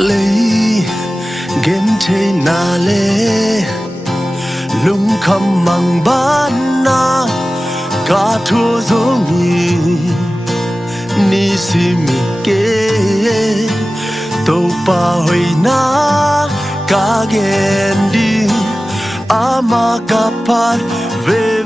lấy gen thế na lệ lung khăm mang ban na cả thua giống như ni si mi kê tàu pa hồi na cả gen đi ama kapat về